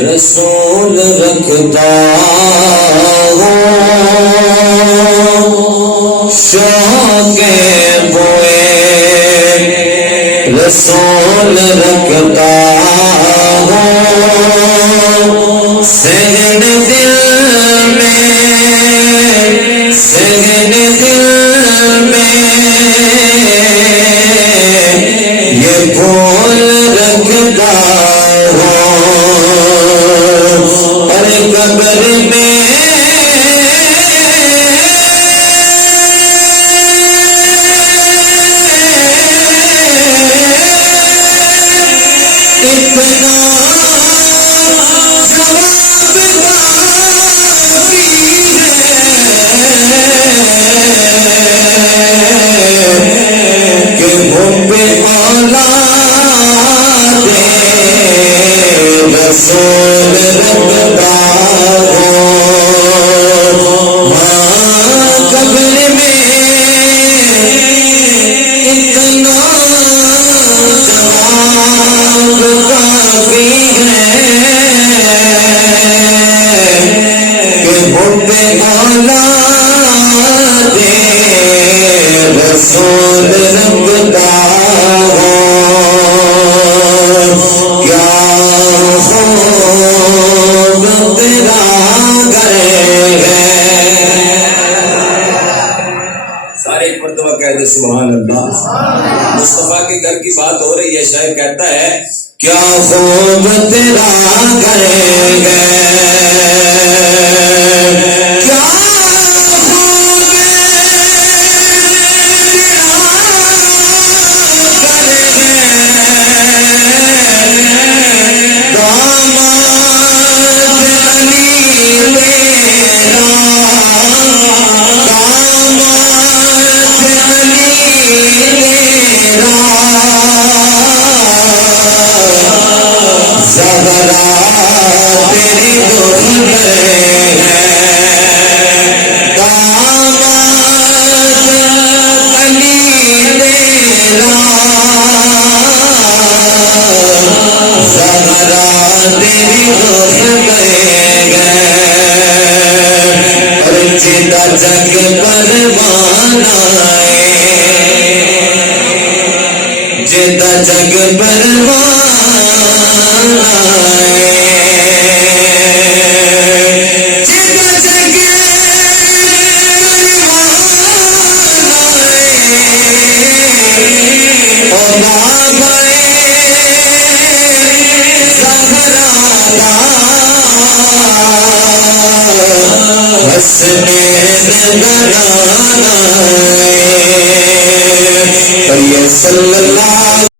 رسول رکھتا ہوں شوق بوئے رسول رکھتا ہوں سہن دل میں سہن دل میں یہ پھول رکھتا اور قبر میں اتنا ثواب باقی ہے کہ حب اولاد رسول رکھتا ہوں قبر میں اتنا ثواب کافی ہے کہ حب اولاد رسول رکھتا ہوں کیا خوب تیرا گھر ہے سارے ایک مرتبہ کہہ دے سبحان اللہ مصطفیٰ کے گھر کی بات ہو رہی ہے شاعر کہتا ہے کیا خوب تیرا گھر ہے کیا خوب جگ پروانہ جدا جگ پروانہ جدا جگ حسنین گرانا صلی اللہ